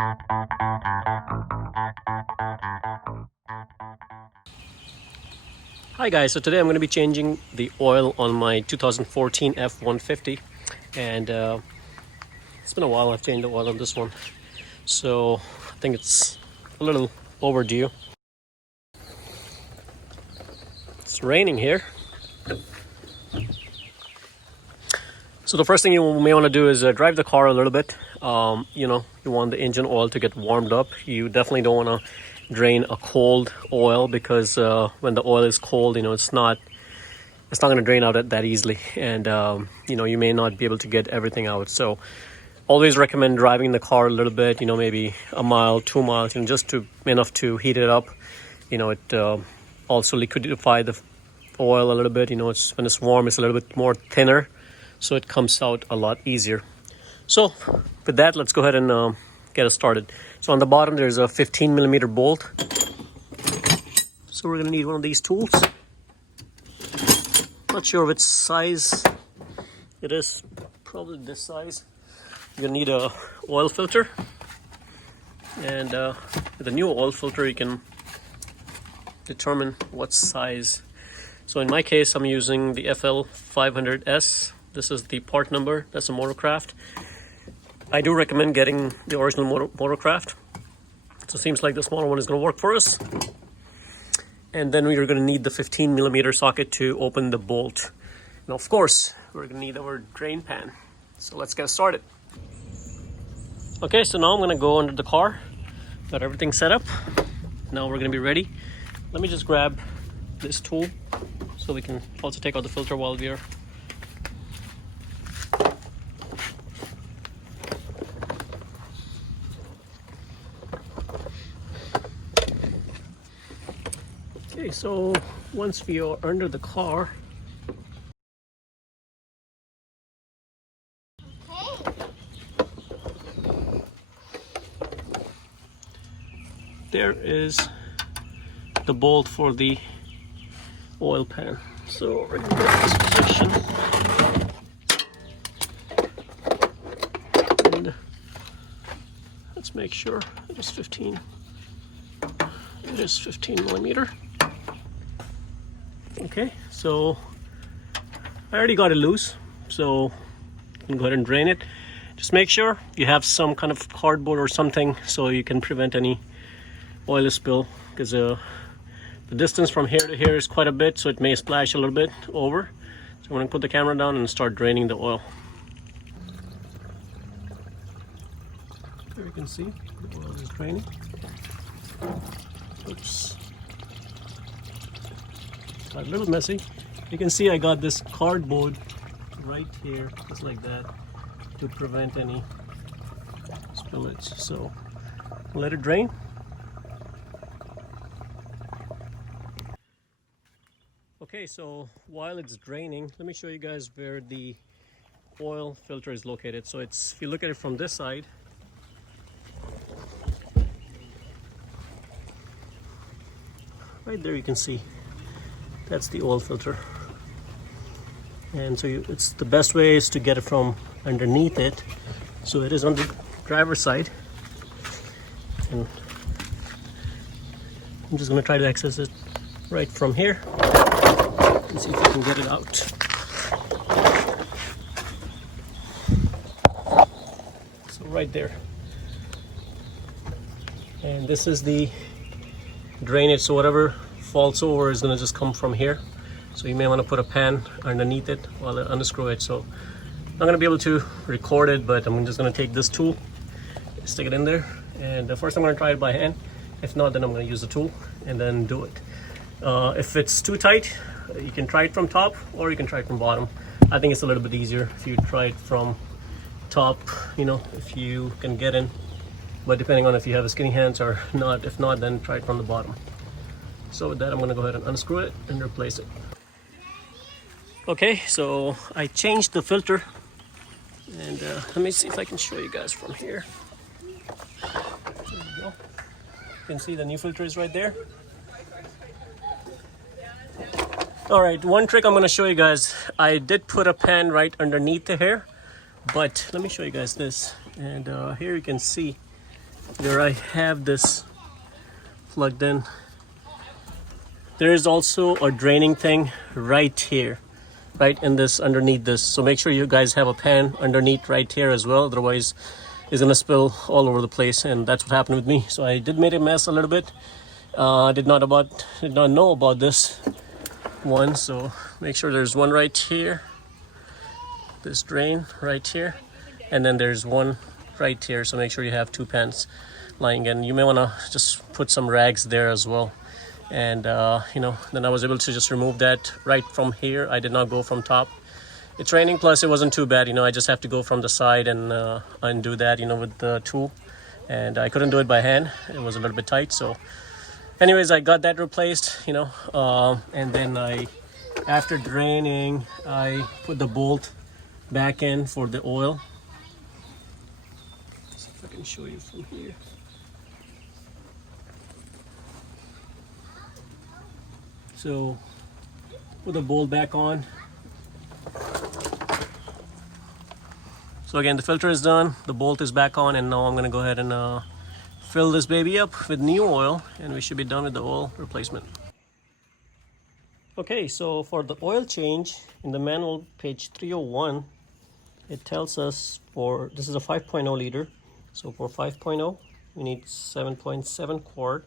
Hi guys, so today I'm going to be changing the oil on my 2014 F150, and it's been a while I've changed the oil on this one, so I think it's a little overdue. It's raining here. So the first thing you may want to do is drive the car a little bit. You want the engine oil to get warmed up. You definitely don't want to drain a cold oil, because when the oil is cold, it's not going to drain out that easily, and you may not be able to get everything out. So always recommend driving the car a little bit, maybe a mile, 2 miles, just enough to heat it up. It also liquidify the oil a little bit. It's when it's warm, it's a little bit more thinner, so it comes out a lot easier. So with that, let's go ahead and get it started. So on the bottom, there's a 15 millimeter bolt. So we're gonna need one of these tools. Not sure which size it is, probably this size. You're gonna need a oil filter, and with a new oil filter you can determine what size. So in my case, I'm using the FL500S. This is the part number. That's a Motorcraft. I do recommend getting the original Motorcraft. So it seems like the smaller one is going to work for us. And then we're going to need the 15 millimeter socket to open the bolt. And of course, we're going to need our drain pan. So let's get started. Okay, so now I'm going to go under the car. Got everything set up. Now we're going to be ready. Let me just grab this tool so we can also take out the filter while we're okay. So once we are under the car, there is the bolt for the oil pan. So we're going to get this position, and let's make sure it is 15. It is 15 millimeter. Okay, so I already got it loose, so you can go ahead and drain it. Just make sure you have some kind of cardboard or something so you can prevent any oil spill, because the distance from here to here is quite a bit, so it may splash a little bit over. So I'm going to put the camera down and start draining the oil. Here you can see the oil is draining. Oops. A little messy. You can see I got this cardboard right here, just like that, to prevent any spillage. So let it drain. Okay, so while it's draining, let me show you guys where the oil filter is located. So it's, if you look at it from this side, right there you can see that's the oil filter. And so it's the best way is to get it from underneath it. So it is on the driver's side, and I'm just going to try to access it right from here and see if I can get it out. So right there, and this is the drainage, so whatever falls over is going to just come from here. So you may want to put a pan underneath it while I unscrew it. So I'm not going to be able to record it, but I'm just going to take this tool, stick it in there, and first I'm going to try it by hand. If not, then I'm going to use the tool and then do it. If it's too tight, you can try it from top or you can try it from bottom. I think it's a little bit easier if you try it from top, if you can get in, but depending on if you have skinny hands or not. If not, then try it from the bottom. So with that, I'm going to go ahead and unscrew it and replace it. Okay, so I changed the filter, and let me see if I can show you guys from here. There we go. You can see the new filter is right there. All right, one trick I'm going to show you guys. I did put a pan right underneath the hair, but let me show you guys this. And here you can see where I have this plugged in, there is also a draining thing right here, right in this, underneath this. So make sure you guys have a pan underneath right here as well, otherwise it's gonna spill all over the place, and that's what happened with me. So I did make a mess a little bit. Did not know about this one, so make sure there's one right here, this drain right here, and then there's one right here. So make sure you have two pans lying in. You may want to just put some rags there as well, and then I was able to just remove that right from here. I did not go from top. It's raining, plus it wasn't too bad. I just have to go from the side and undo that with the tool, and I couldn't do it by hand. It was a little bit tight. So anyways, I got that replaced, and then after draining, I put the bolt back in for the oil. See if I can show you from here. So put the bolt back on. So again, the filter is done, the bolt is back on, and now I'm gonna go ahead and fill this baby up with new oil, and we should be done with the oil replacement. Okay, so for the oil change, in the manual, page 301, it tells us this is a 5.0 liter. So for 5.0, we need 7.7 quart,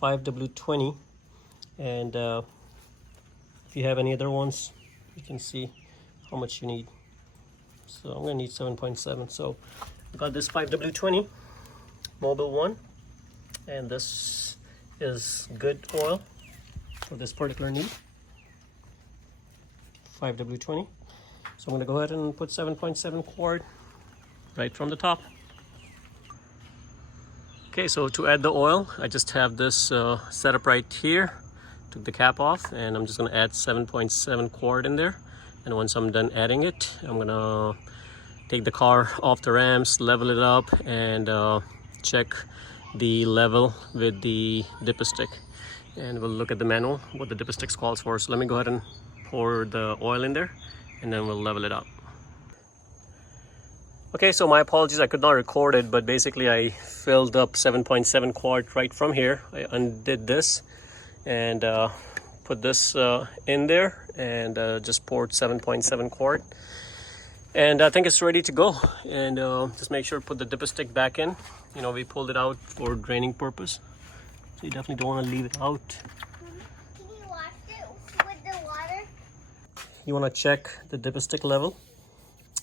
5W20. And if you have any other ones, you can see how much you need. So I'm gonna need 7.7. So I got this 5W20 mobile one, and this is good oil for this particular need, 5W20. So I'm gonna go ahead and put 7.7 quart right from the top. Okay, so to add the oil, I just have this set up right here. Took the cap off, and I'm just gonna add 7.7 quart in there. And once I'm done adding it, I'm gonna take the car off the ramps, level it up, and check the level with the dipstick. And we'll look at the manual, what the dipstick calls for. So let me go ahead and pour the oil in there, and then we'll level it up. Okay, so my apologies, I could not record it, but basically I filled up 7.7 quart right from here. I undid this and put this in there, and just poured 7.7 quart, and I think it's ready to go. And just make sure to put the dipstick back in. We pulled it out for draining purpose, so you definitely don't want to leave it out. Can you wash it with the water? You want to check the dipstick level,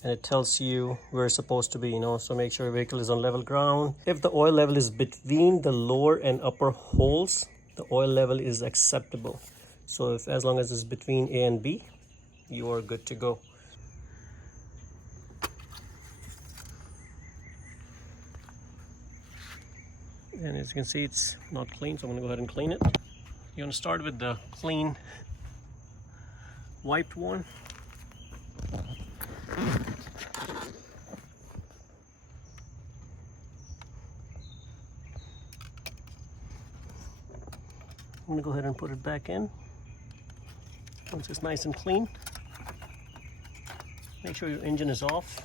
and it tells you where it's supposed to be, so make sure your vehicle is on level ground. If the oil level is between the lower and upper holes, the oil level is acceptable. So as long as it's between A and B, you are good to go. And as you can see, it's not clean, so I'm gonna go ahead and clean it. You're gonna start with the clean wiped one. I'm gonna go ahead and put it back in. Once it's nice and clean, make sure your engine is off.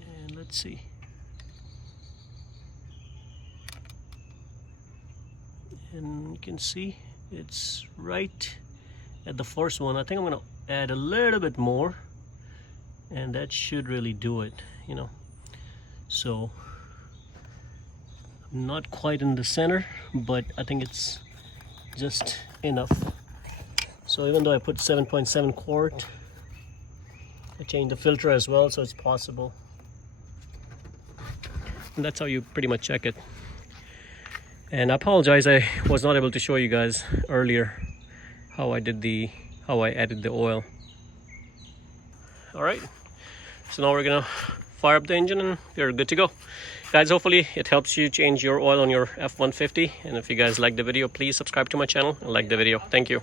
And let's see. And you can see it's right at the first one. I think I'm gonna add a little bit more, and that should really do it, So not quite in the center, but I think it's just enough. So even though I put 7.7 quart, I changed the filter as well, so it's possible. And that's how you pretty much check it. And I apologize, I was not able to show you guys earlier how I added the oil. All right, so now we're gonna fire up the engine and we're good to go. Guys, hopefully it helps you change your oil on your F150. And if you guys like the video, please subscribe to my channel and like the video. Thank you.